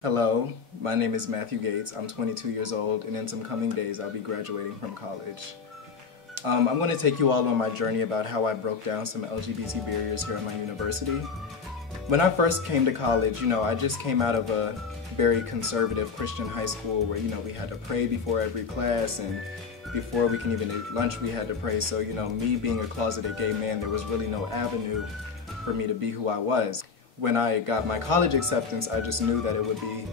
Hello, my name is Matthew Gates. I'm 22 years old, and in some coming days I'll be graduating from college. I'm going to take you all on my journey about how I broke down some LGBT barriers here at my university. When I first came to college, I just came out of a very conservative Christian high school where, we had to pray before every class, and before we can even eat lunch we had to pray. So, me being a closeted gay man, there was really no avenue for me to be who I was. When I got my college acceptance, I just knew that it would be,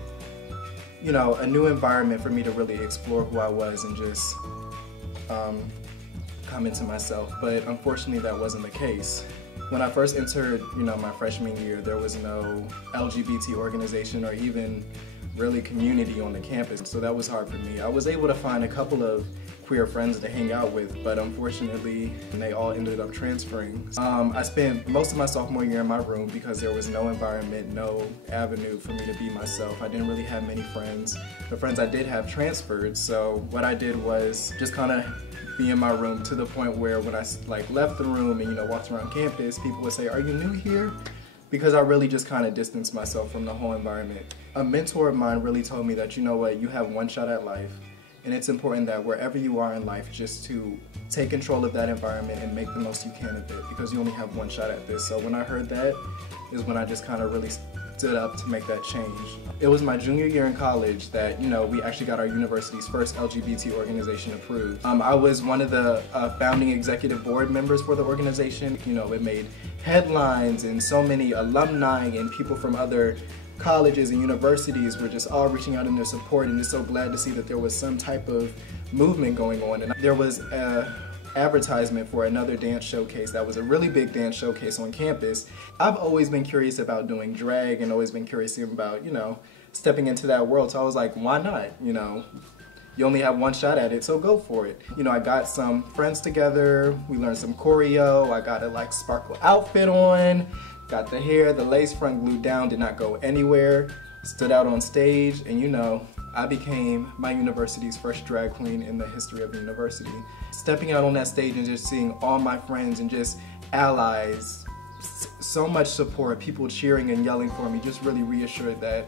a new environment for me to really explore who I was and just come into myself. But unfortunately, that wasn't the case. When I first entered, my freshman year, there was no LGBT organization or even really community on the campus, so that was hard for me. I was able to find a couple of queer friends to hang out with, but unfortunately they all ended up transferring. I spent most of my sophomore year in my room because there was no environment, no avenue for me to be myself. I didn't really have many friends. The friends I did have transferred, so what I did was just kind of be in my room, to the point where when I left the room and walked around campus, people would say, "Are you new here?" Because I really just kind of distanced myself from the whole environment. A mentor of mine really told me that, you have one shot at life, and it's important that wherever you are in life, just to take control of that environment and make the most you can of it, because you only have one shot at this. So when I heard that is when I just kind of really stood up to make that change. It was my junior year in college that, we actually got our university's first LGBT organization approved. I was one of the founding executive board members for the organization. It made headlines, and so many alumni and people from other colleges and universities were just all reaching out in their support, and just so glad to see that there was some type of movement going on. And there was an advertisement for another dance showcase that was a really big dance showcase on campus. I've always been curious about doing drag and always been curious about, stepping into that world, so I was like, why not? You only have one shot at it, so go for it. I got some friends together, we learned some choreo, I got a sparkle outfit on, got the hair, the lace front glued down, did not go anywhere, stood out on stage, and I became my university's first drag queen in the history of the university. Stepping out on that stage and just seeing all my friends and just allies, so much support, people cheering and yelling for me, just really reassured that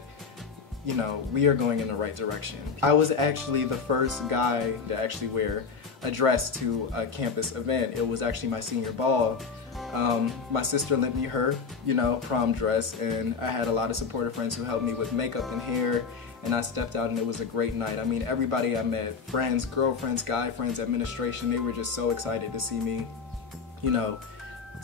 we are going in the right direction. I was actually the first guy to actually wear a dress to a campus event. It was actually my senior ball. My sister lent me her, prom dress, and I had a lot of supportive friends who helped me with makeup and hair, and I stepped out and it was a great night. I mean, everybody I met, friends, girlfriends, guy friends, administration, they were just so excited to see me,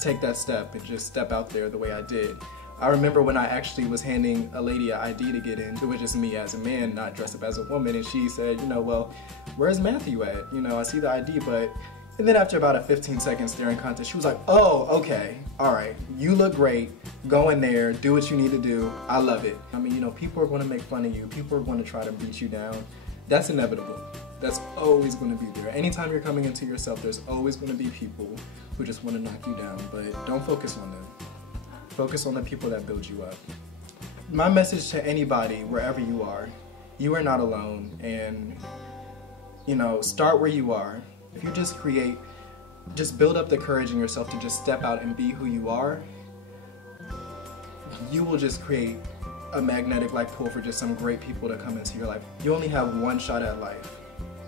take that step and just step out there the way I did. I remember when I actually was handing a lady an ID to get in. It was just me as a man, not dressed up as a woman, and she said, well, where's Matthew at? I see the ID, but... And then after about a 15-second staring contest, she was like, "Oh, okay, all right, you look great, go in there, do what you need to do, I love it." I mean, people are going to make fun of you, people are going to try to beat you down. That's inevitable. That's always going to be there. Anytime you're coming into yourself, there's always going to be people who just want to knock you down, but don't focus on them. Focus on the people that build you up. My message to anybody, wherever you are not alone, and start where you are. If you just build up the courage in yourself to just step out and be who you are, you will just create a magnetic pull for just some great people to come into your life. You only have one shot at life.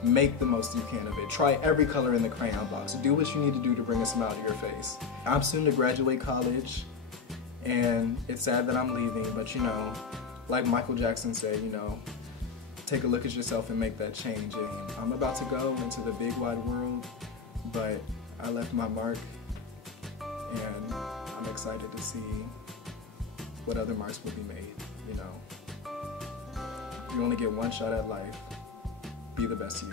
Make the most you can of it. Try every color in the crayon box. Do what you need to do to bring a smile to your face. I'm soon to graduate college, and it's sad that I'm leaving, but like Michael Jackson said, take a look at yourself and make that change. And I'm about to go into the big wide world, but I left my mark, and I'm excited to see what other marks will be made. You only get one shot at life. Be the best you.